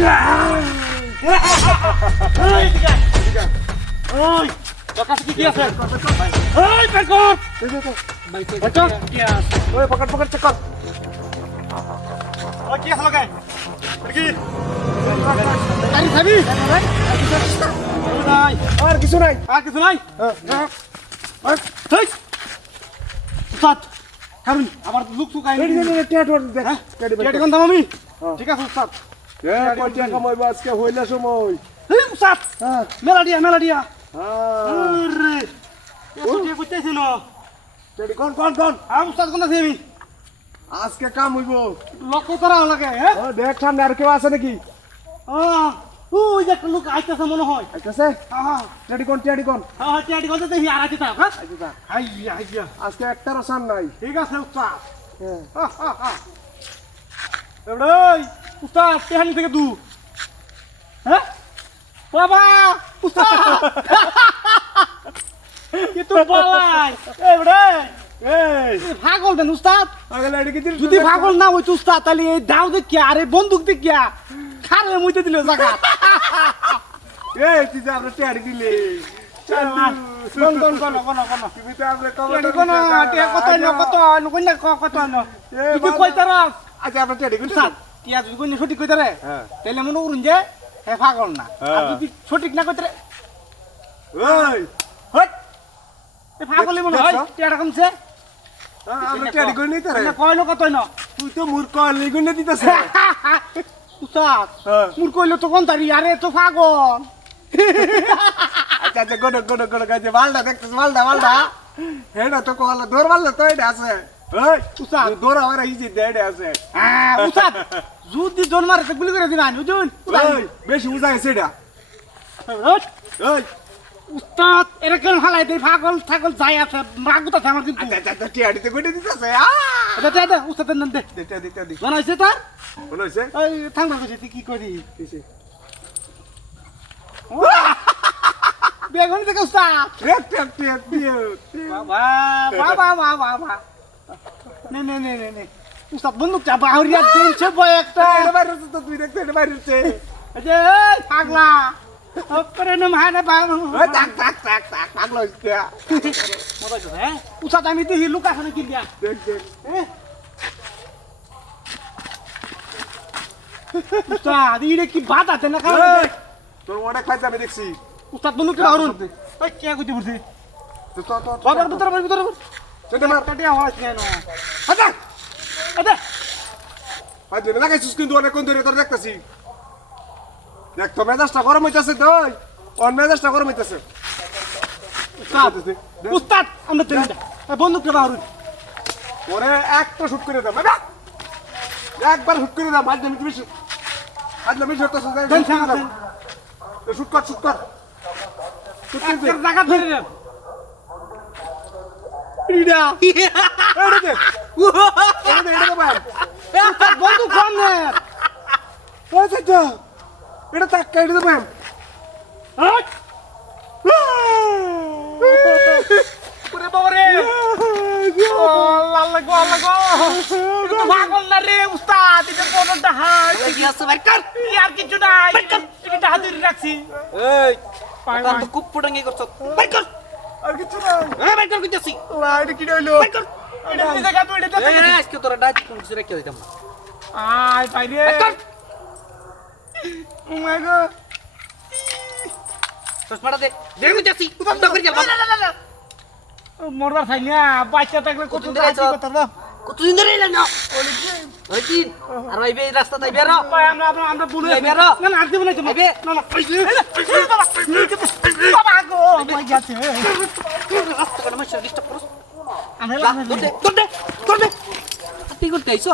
এই দিকে ওই তোর কাছে কি আছে এই বের কর বের কর কি আছে ওই পকড় চেক কর ও কি হলো কে কি আরে খাবি নাই আর কিছু নাই আর কিছু নাই আর তুই উস্তাদ কারণ আমার লুক সুক আই টেট দেখ টেট কোন দাম আমি ঠিক আছে উস্তাদ কয় টাকা কামাইবো আজকে হইলা সময় এই উস্তাদ হ্যাঁ মেলাডিয়া হ্যাঁ আরে এত দিয়ে কইতেছ না টেট কোন আর উস্তাদ কোন আছে আমি আজকে কাম হইবো লক্ষ্য করা লাগে হ্যাঁ ও দেখ সামনে আর কেউ আছে নাকি ওই যে একটা লোক আইতেছে মনে হয় আইতাছে হ্যাঁ টেট কোন হ্যাঁ টেট কোন দেখি আর আছে তা হ্যাঁ আইতা আইয়া আজকে একটা রসান নাই ঠিক আছে উস্তাদ হ্যাঁ এবারে উস্তাদ তেহানি থেকে দু হ্যাঁ বাবা উস্তাদ কি তুই বলাই এবারে এই পাগল দেন উস্তাদ আগলে এডি কি দিল যদি পাগল না হইতো উস্তাদ তাহলে এই দাও দেখিয়া আরে বন্দুক দেখিয়া খারে মুইতে দিল জায়গা এই তুই যে আমরা টেট দিলে কোন তুমি তো আমরা কোন কত তুই কইতারাস আচ্ছা আমরা টেট দিল উস্তাদ টিয়া যদি কইনে সঠিক কইতারে হ্যাঁ তাহলে মনে করুন যে হে পাগল না আর যদি সঠিক না কইতারে ওই হট এ পাগলই মনে হয় টিয়াটা কমছে আমরা টেট কই নাই তারে না কইলো কত না তুই তো মূর্খ লিগুন না দিতাছে উস্তাদ হ্যাঁ মুর কইলো তো কোন তারি আরে তো পাগল আচ্ছা আচ্ছা গড গাজে বালডা দেখতেছ বালডা হেডা তো কলা দৌড় বালডা তো এটা আছে ওই উস্তাদ দৌড় আমার ইজি দেড়ে আছে উস্তাদ যদি জন মারে তো গুলি করে দিবান বুঝুন ওই বেশি উজাই সেটা ওই উস্তাদ এরকম হালাই দেই পাগল ছাগল যাই আছে মাগুতা আমার কিন্তু আচ্ছা আচ্ছা টিয়াড়িতে কইতে দিতাছে এটা দে উস্তাদ দেন দে দিতে দি জানাইছে তার বলো হইছে ওই থাংবা কইছে তুই কি করি কিসে বেগুন থেকে উস্তাদ টেপ দিয়ে বাবা নে উস্তাদ বন্দুক চাপা হাওরিয়া দিনছে বয় একটা এটা বাইরে তো তুই দেখতে এটা বাইরে হচ্ছে এই যে পাগলা ওপরে না মানে বাবা ওই টাক পাগল হইছে মজা করে হ্যাঁ উস্তাদ আমি দেখি লুক আছে কি দিয়া দেখ হ্যাঁ উস্তাদ ইরে কি বাত আছে না কারণ তোর অনেক খাইছে আমি দেখছি উস্তাদ বন্দুক কি বাহরুন ওই কে কইতে বলছি তো বাবার ভিতরে সেটা মার কাটি আওয়াজ কেন আচ্ছা আদে আজ লাগাইছিস কিন্তু অনেক কোন ধরে তোর দেখতাছি দেখ তো মেজাজটা গরম হইতাছে দই অন মেজাজটা গরম হইতাছে উস্তাদ আমরা তেল বন্দুক কে বাহরুন ওরে একটা শুট করে দাও বাবা একবার শুট করে দাও মাঝে তুমি আজলে মিশ হইতাছে শুট কর শুট কর একটা জায়গা ধরে রে ইডা এটা দে এটা বাম উস্তাদ বন্দুক কম নে ওই তো এটা তাক কাইড়ে দে বাম হট ওরে বাবা রে আল্লাহ লাগো এটা তো পাগল না রে উস্তাদ এটা কোনটা হাই কি আছে ভাই কর আর কিছু নাই এটা হাত ধরে রাখছি এই পাগল তো খুব পুডাঙ্গি করছ ভাই কর আর কিছু না এই ভাই কর কইতাছি এটা কি হইলো ভাই কর এটা দিতে গা তুই এটা এই আজকে তোরা ডাইট কোন কিছু রেখে দিতাম আয় ভাই রে ভাই কর ও মাই গড চশমাটা দে দে কইতাছি বন্ধ করে যা মরবার চাই না বাচ্চা থাকলে কত কতদিন ধরে আছো? কথা না কতদিন ধরে এলাম না ওই দিন আর ভাইবে রাস্তা তাই বেরো ভাই আমরা বলে এই বেরো। না না আর দেব না তুমি আইবে। না না বাবা গো মাই গেছে রাস্তা কেন মাইছ ডিস্টার্ব করছ আমি যা তোর দে তুই করতে আইছ